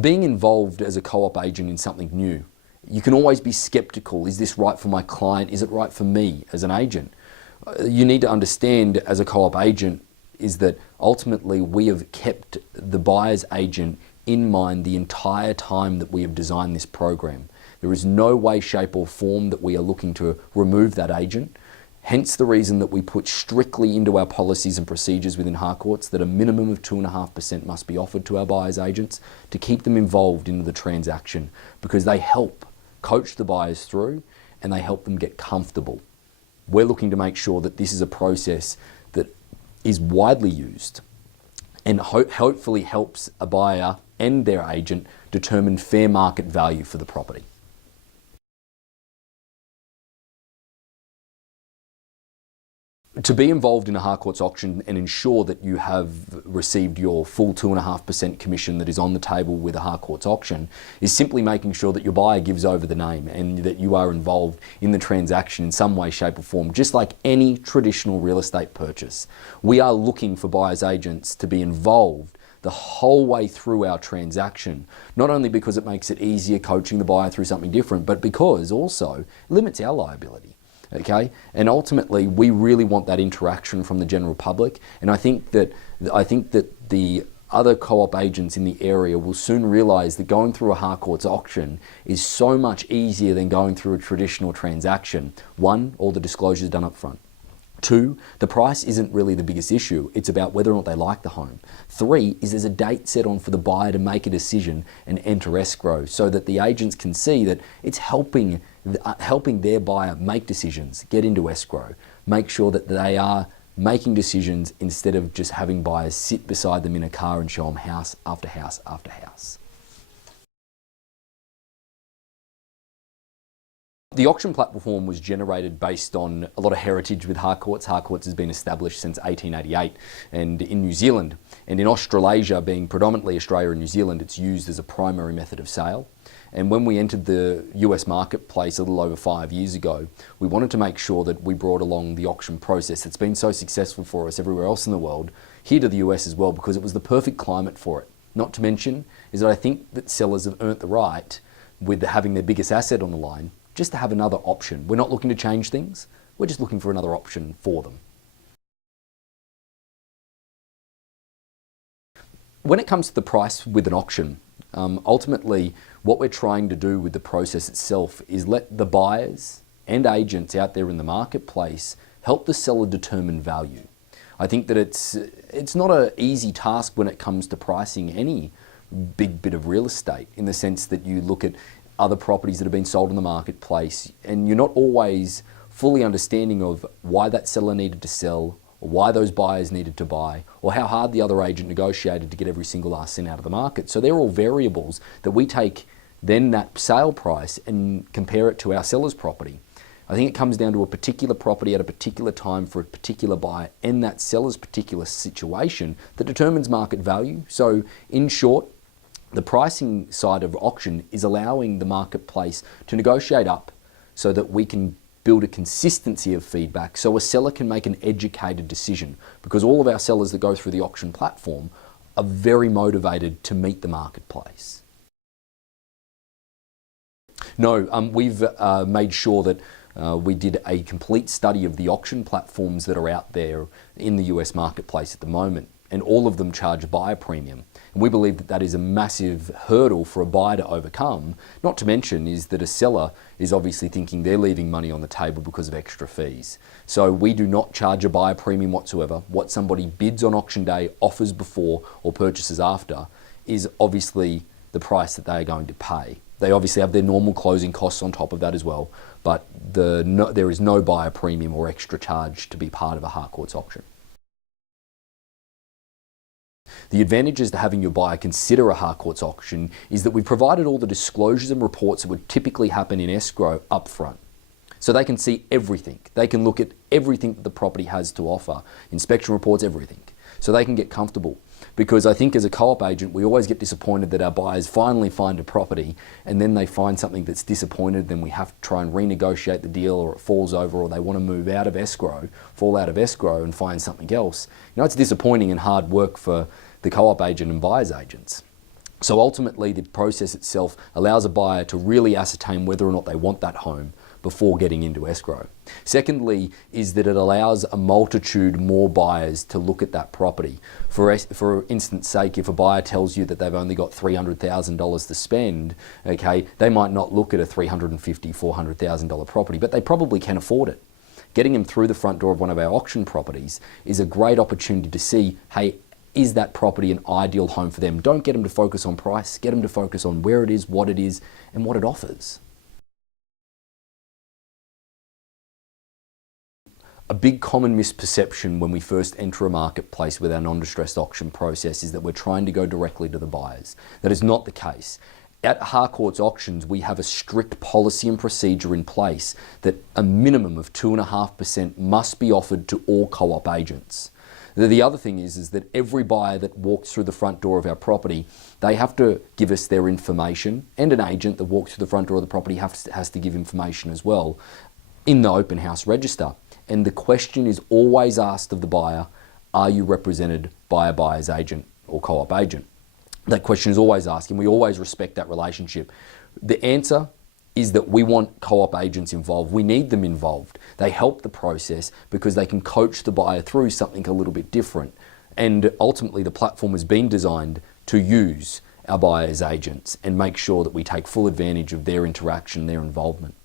Being involved as a co-op agent in something new, you can always be skeptical. Is this right for my client? Is it right for me as an agent? You need to understand as a co-op agent is that ultimately we have kept the buyer's agent in mind the entire time that we have designed this program. There is no way, shape or form that we are looking to remove that agent. Hence the reason that we put strictly into our policies and procedures within Harcourts that a minimum of 2.5% must be offered to our buyers agents to keep them involved into the transaction, because they help coach the buyers through and they help them get comfortable. We're looking to make sure that this is a process that is widely used and hopefully helps a buyer and their agent determine fair market value for the property. To be involved in a Harcourts auction and ensure that you have received your full 2.5% commission that is on the table with a Harcourts auction is simply making sure that your buyer gives over the name and that you are involved in the transaction in some way, shape or form, just like any traditional real estate purchase. We are looking for buyers agents to be involved the whole way through our transaction, not only because it makes it easier coaching the buyer through something different, but because also it limits our liability. Okay, and ultimately we really want that interaction from the general public, and I think that the other co-op agents in the area will soon realise that going through a Harcourts auction is so much easier than going through a traditional transaction. One, all the disclosures done up front. Two, the price isn't really the biggest issue. It's about whether or not they like the home. Three, is there's a date set on for the buyer to make a decision and enter escrow so that the agents can see that it's helping their buyer make decisions, get into escrow, make sure that they are making decisions instead of just having buyers sit beside them in a car and show them house after house after house. The auction platform was generated based on a lot of heritage with Harcourts. Harcourts has been established since 1888 and in New Zealand. And in Australasia, being predominantly Australia and New Zealand, it's used as a primary method of sale. And when we entered the US marketplace a little over 5 years ago, we wanted to make sure that we brought along the auction process that's been so successful for us everywhere else in the world, here to the US as well, because it was the perfect climate for it. Not to mention is that I think that sellers have earned the right, with having their biggest asset on the line, just to have another option. We're not looking to change things, we're just looking for another option for them. When it comes to the price with an auction, ultimately what we're trying to do with the process itself is let the buyers and agents out there in the marketplace help the seller determine value. I think that it's not an easy task when it comes to pricing any big bit of real estate, in the sense that you look at other properties that have been sold in the marketplace and you're not always fully understanding of why that seller needed to sell, or why those buyers needed to buy, or how hard the other agent negotiated to get every single last cent out of the market. So they're all variables that we take then that sale price and compare it to our seller's property. I think it comes down to a particular property at a particular time for a particular buyer and that seller's particular situation that determines market value. So in short, the pricing side of auction is allowing the marketplace to negotiate up so that we can build a consistency of feedback so a seller can make an educated decision, because all of our sellers that go through the auction platform are very motivated to meet the marketplace. No, we've made sure that we did a complete study of the auction platforms that are out there in the US marketplace at the moment, and all of them charge a buyer premium. And we believe that that is a massive hurdle for a buyer to overcome. Not to mention is that a seller is obviously thinking they're leaving money on the table because of extra fees. So we do not charge a buyer premium whatsoever. What somebody bids on auction day, offers before or purchases after, is obviously the price that they are going to pay. They obviously have their normal closing costs on top of that as well, but there is no buyer premium or extra charge to be part of a Harcourts auction. The advantages to having your buyer consider a Harcourts auction is that we've provided all the disclosures and reports that would typically happen in escrow up front. So they can see everything. They can look at everything that the property has to offer, inspection reports, everything. So they can get comfortable. Because I think as a co-op agent, we always get disappointed that our buyers finally find a property and then they find something that's disappointed, then we have to try and renegotiate the deal, or it falls over, or they want to move out of escrow, fall out of escrow and find something else. You know, it's disappointing and hard work for the co-op agent and buyer's agents. So ultimately, the process itself allows a buyer to really ascertain whether or not they want that home before getting into escrow. Secondly, is that it allows a multitude more buyers to look at that property. For instance sake, if a buyer tells you that they've only got $300,000 to spend, okay, they might not look at a $350,000, $400,000 property, but they probably can afford it. Getting them through the front door of one of our auction properties is a great opportunity to see, hey, is that property an ideal home for them? Don't get them to focus on price, get them to focus on where it is, and what it offers. A big common misperception when we first enter a marketplace with our non-distressed auction process is that we're trying to go directly to the buyers. That is not the case. At Harcourts Auctions, we have a strict policy and procedure in place that a minimum of 2.5% must be offered to all co-op agents. The other thing is that every buyer that walks through the front door of our property, they have to give us their information, and an agent that walks through the front door of the property has to give information as well in the open house register. And the question is always asked of the buyer, are you represented by a buyer's agent or co-op agent? That question is always asked, and we always respect that relationship. The answer is that we want co-op agents involved. We need them involved. They help the process because they can coach the buyer through something a little bit different. And ultimately, the platform has been designed to use our buyers' agents and make sure that we take full advantage of their interaction, their involvement.